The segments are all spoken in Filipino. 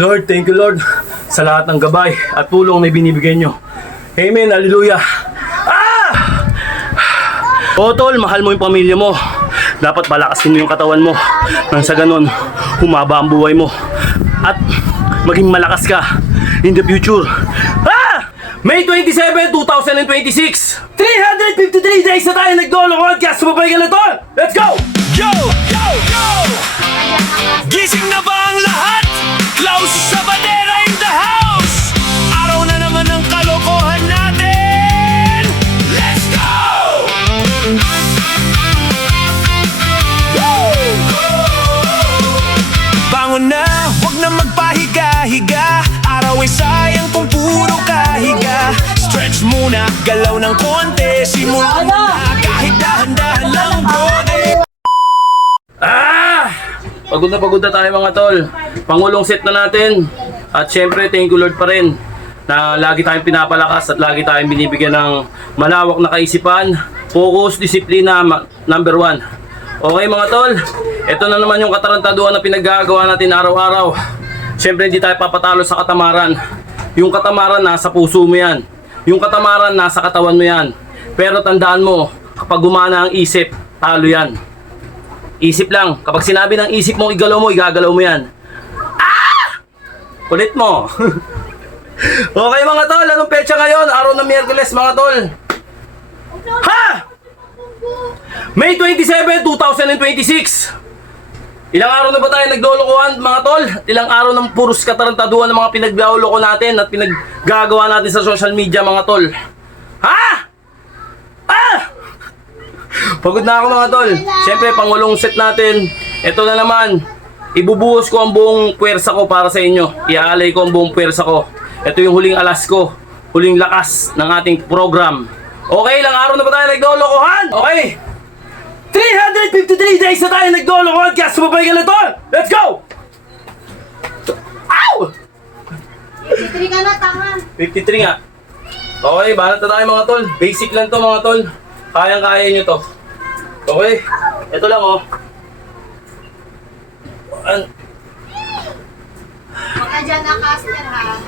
Lord, thank you Lord sa lahat ng gabay at tulong na binibigay nyo. Amen, hallelujah. O tol, mahal mo yung pamilya mo. Dapat palakasin mo yung katawan mo. Nang sa ganun, humaba ang buhay mo. At maging malakas ka in the future. May 27, 2026 353 days na tayo nagdolong. Kaya sumabay ka na tol. Let's go! Yo! Yo! Yo! Gising na ba ang lahat? Klaus Sabadera in the house! Araw na naman ng kalokohan natin! Let's go! Woo! Bangon na, wag na magpahiga-higa. Araw ay sayang kung puro kahiga. Stretch muna, galaw ng konti. Simula na, kahit dahan-dahan lang bro. Pagod na tayo mga tol. Pangulong set na natin. At syempre, thank you Lord pa rin na lagi tayong pinapalakas at lagi tayong binibigyan ng malawak na kaisipan, focus, disiplina, number 1. Okay mga tol, ito na naman yung katarantaduhan na pinaggagawa natin araw-araw. Syempre, hindi tayo papatalo sa katamaran. Yung katamaran nasa puso mo yan. Yung katamaran nasa katawan mo yan. Pero tandaan mo, kapag gumana ang isip, talo yan. Isip lang. Kapag sinabi ng isip mo, igalaw mo, igagalaw mo yan. Kulit mo. Okay mga tol, anong petsa ngayon? Araw ng Miyerkules mga tol. May 27, 2026 Ilang araw na ba tayo naglolokohan mga tol? Ilang araw ng puros katarantaduhan ng mga pinagloloko natin at pinaggagawa natin sa social media mga tol. Pagod na ako mga tol. Siyempre, pangulong set natin. Ito na naman. Ibubuhos ko ang buong puwersa ko para sa inyo. Iaalay ko ang buong puwersa ko. Ito yung huling alas ko. Huling lakas ng ating program. Okay, ilang araw na ba tayo naglolokohan? Okay. 353 days na tayo naglolokohan. Kaya sumabay ka na tol. Let's go! Ow! 53 ka na, tama. 53 nga. Okay, bahala na tayo mga tol. Basic lang to mga tol. Kayang-kaya nyo to. Okay? Ito lang oh. Baka dyan na, Caster, ha?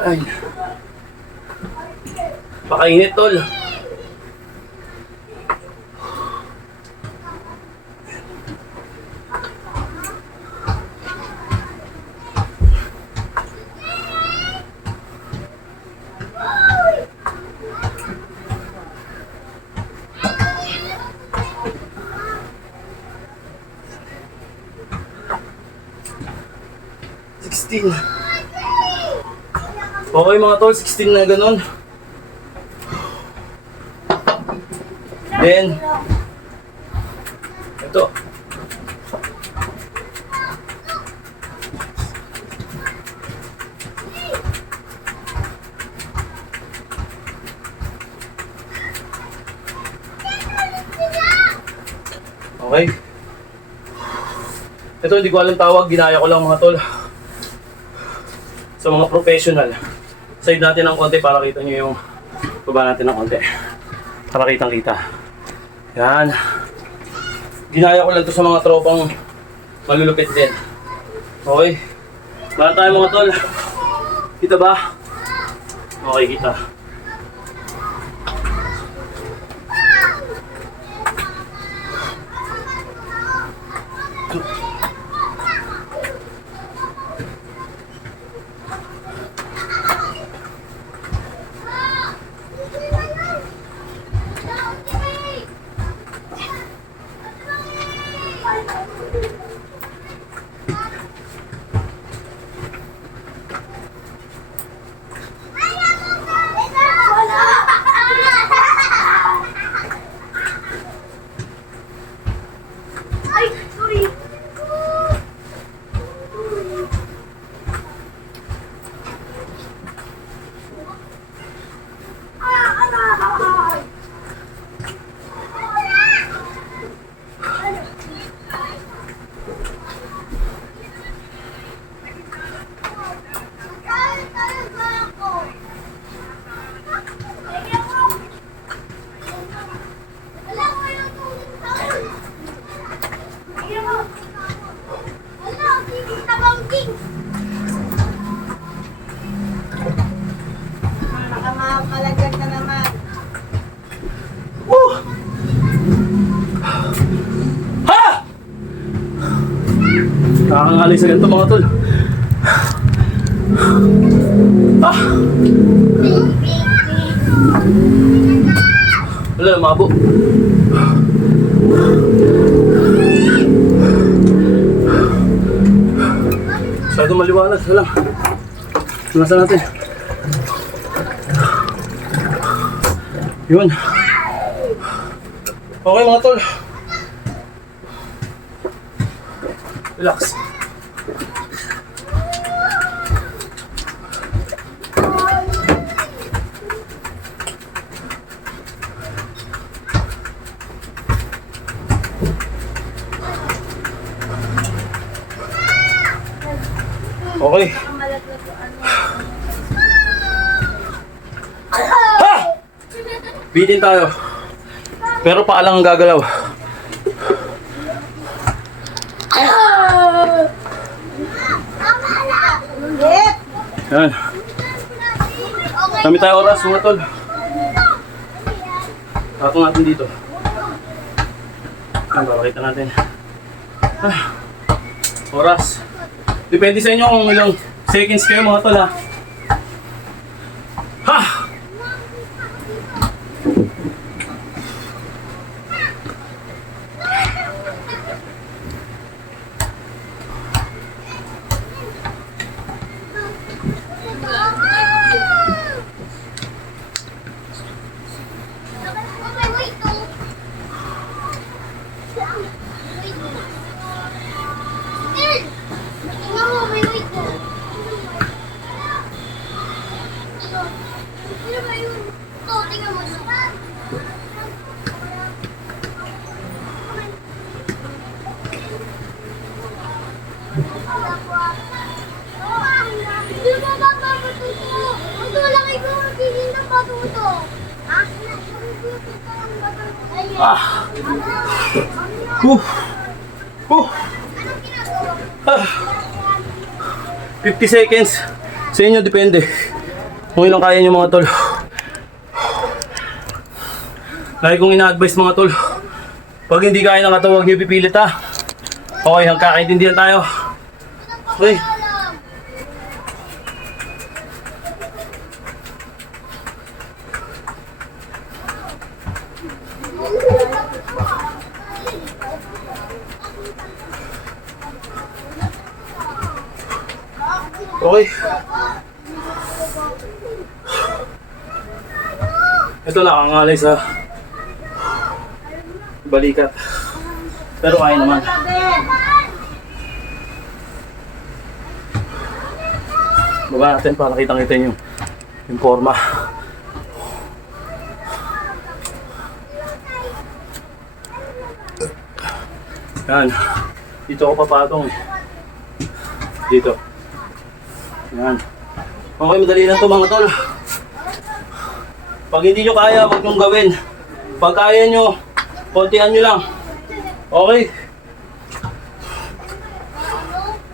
Ay. Pakainit tol. Okay mga tol, 16 na ganun. Then ito. Okay. Ito hindi ko alam tawag, ginaya ko lang mga tol. Sa mga professional. Side natin ng konti para kita nyo yung baba natin ng konti. Para kitang kita. Yan. Ginaya ko lang to sa mga tropang malulupit din. Okay. Para tayo mga tol. Kita ba? Okay, kita. Nakakangalay sa ganito mga tol. Ah! Wala, mabo. Masyado maliwanag. Wala. Nasa natin. Yun. Okay mga tol. Relax. Okay. Ha! Bitin tayo. Pero paalang ang gagalaw. Yan. Kami tayo oras mga tol. Tatong natin dito. Yan, papakita natin. Oras. Depende sa inyo kung ilang seconds kayo mga tol ha. Ha! Ah. 50 seconds. Sa inyo depende. Kung ilang kaya nyo mga tol. Lagi kong ina-advise mga tol. Pag hindi kaya ng katawan, huwag nyo pipilit ha. Okay, magkakaintindihan tayo. Okay. Okay. Ito nakangalay sa balikat. Pero kaya naman. Baba natin para kitang-kita yung forma. Yan. Dito ako papatong eh. Dito. Yan. Okay, madali lang ito mga tol. Pag hindi nyo kaya, huwag nyong gawin. Pag kaya nyo, kontian nyo lang. Okay.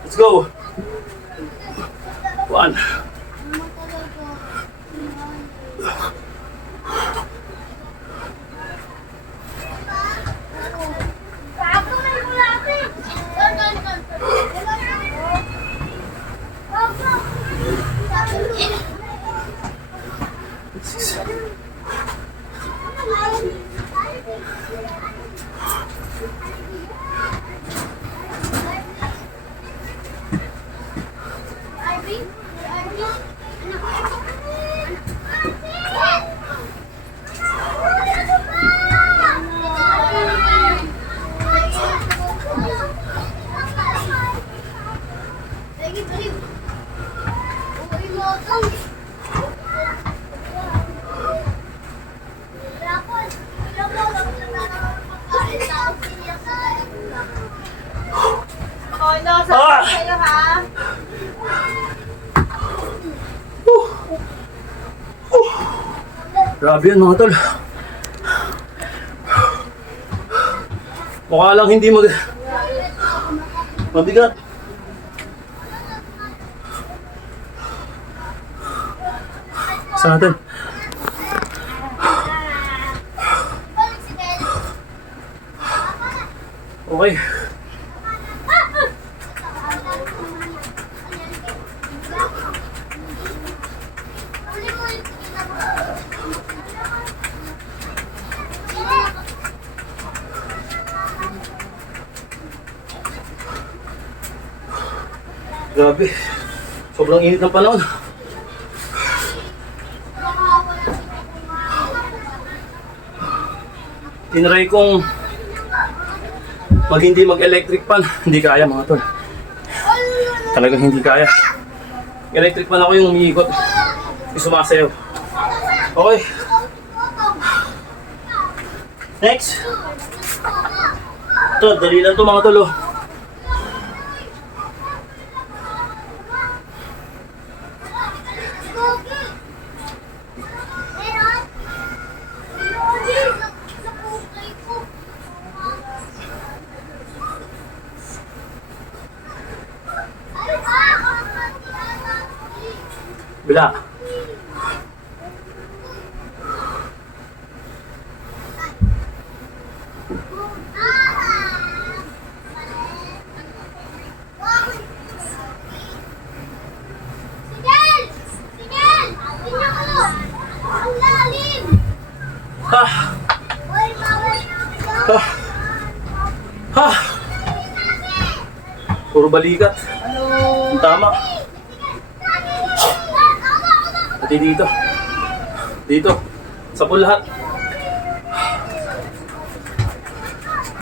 Let's go. 1. Grabe yan mga tol. Mukha lang hindi mabigat. Sa natin. Okay. Grabe. Sobrang init ng panahon. Tinry kong hindi mag-electric fan. Hindi kaya mga tol. Talagang hindi kaya. Electric fan ako yung umiikot. Yung sumasayaw. Okay. Next. Ito, dali lang ito mga tol. Oh. Bila. Ah. Ah. Ah. Puro balikat. Ang tama. Pati dito. Dito. Sa pool lahat.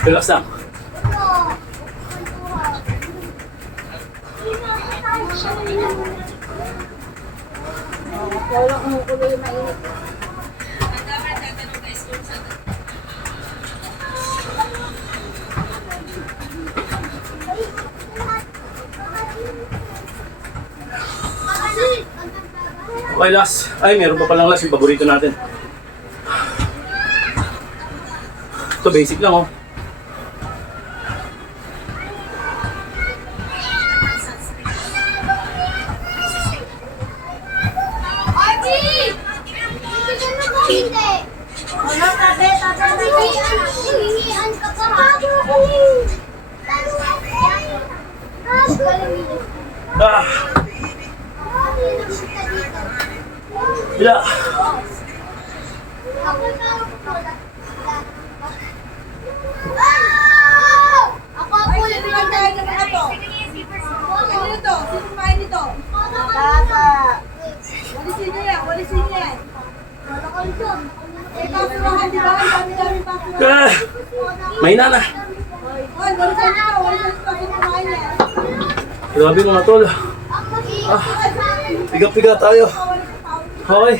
Relax lang. Okay, last. Ay, meron pa palang last yung paborito natin. Ito, basic lang, oh. Archie! Hindi ka na hindi. Wala, tabi. Hingian ka pa. Ah! Bila! Ako ang ulit pinagdahil ka na to. Ano nito? Sino kumain nito? Baba. Walisin niya yan, walisin niya yan. Wala ko ito. Eh, kasurahan, di ba? Ang dami-dami kasurahan. Ah! Mahina na! Oy, walisin niya, walisin niya. Sino kumain niya? Grabe mga tol. Ah! Piga-piga tayo. Okay.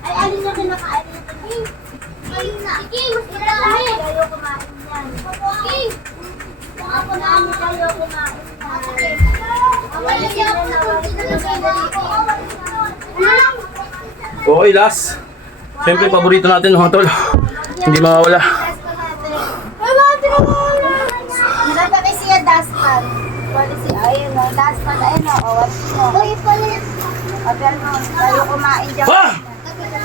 Ay, alin na kinakain nito? Alin na. Sige, mas marami. Tayo kumain yan. Sige. Ako na ano tayo kumain yan. Ang alin na Okay, last. Siyempre, paborito natin mga tol. Hindi mawawala. Nilata kay siya dustpan. Wala si ayun o. Dustpan ayun o. Wala siya. Uy, pala yan. Pero no, tayo kumain dyan. Ah!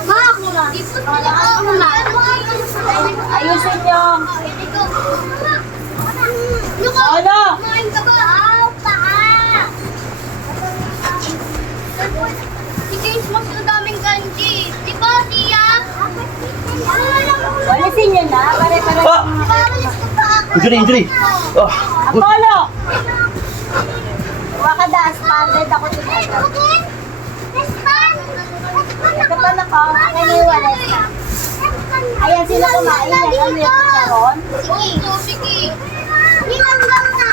Ma, ako na. Wala ka kumain. Ayusin niyo. Ano? Kumain ka ba? Paa. Si James mas ang daming kanji. Di ba, Tia? Walisin niya na. Pare-pare. Ah! Injury! Ah! Apollo! Huwag ka dustpan. Dahil ako tinatawag. Ito pa na ko. Naniwala siya. Ayan sila kumain yan. Ano yung chicharon? Sige. Sige. Hinanggang na.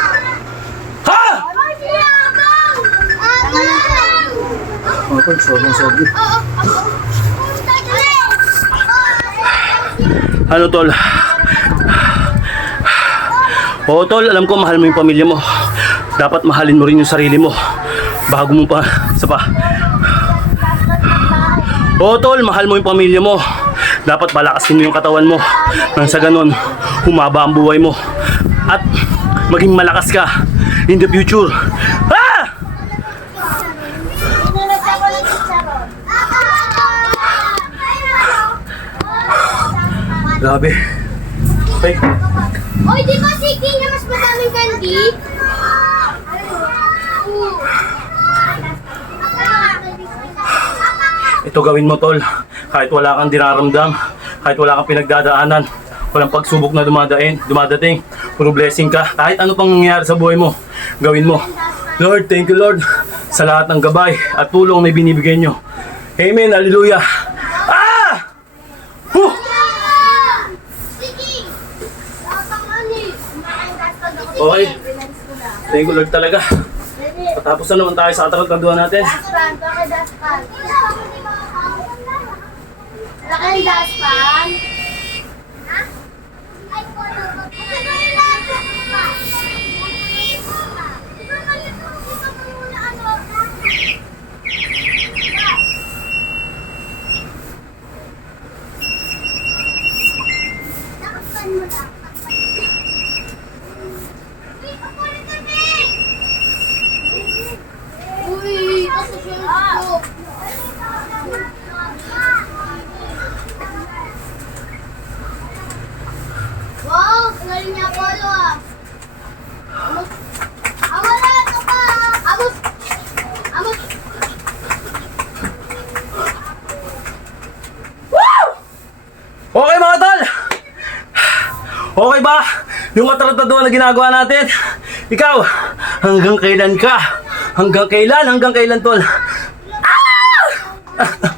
Ha! Hinanggang! Agang! Mga tol, sobrang. Ano tol? Oo tol, alam ko mahal mo yung pamilya mo. Dapat mahalin mo rin yung sarili mo. Bago mo pa, isa pa. Oo tol, mahal mo yung pamilya mo. Dapat palakasin mo yung katawan mo. Nang sa ganon, humaba ang buhay mo. At maging malakas ka in the future. Ah! Grabe. Okay. Oy, di ba si King na mas madaming candy? Ito gawin mo tol. Kahit wala kang dinaramdam, kahit wala kang pinagdadaanan, walang pagsubok na dumadating, Puro blessing ka. Kahit ano pang nangyayari sa buhay mo, gawin mo. Lord, thank you Lord sa lahat ng gabay at tulong na binibigay nyo. Amen, hallelujah. Ah! Huh! Sige! Tatangani! Okay. Thank you Lord talaga. Patapos na naman tayo sa kataruntaduhan natin. Daspan, bakit daspan? Laki ang daspan? Ha? Ay, takpan mo lang. Uy, kasusunod ko. Wow, galing niya Apollo ah. Amos. Wala ito pa. Amos. Amos. Okay mga tol! Okay ba? Yung kataruntaduhan na ginagawa natin? Ikaw, hanggang kailan ka? Hanggang kailan tol? Ah!